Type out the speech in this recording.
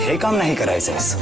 हे काम नाही करायचं असं.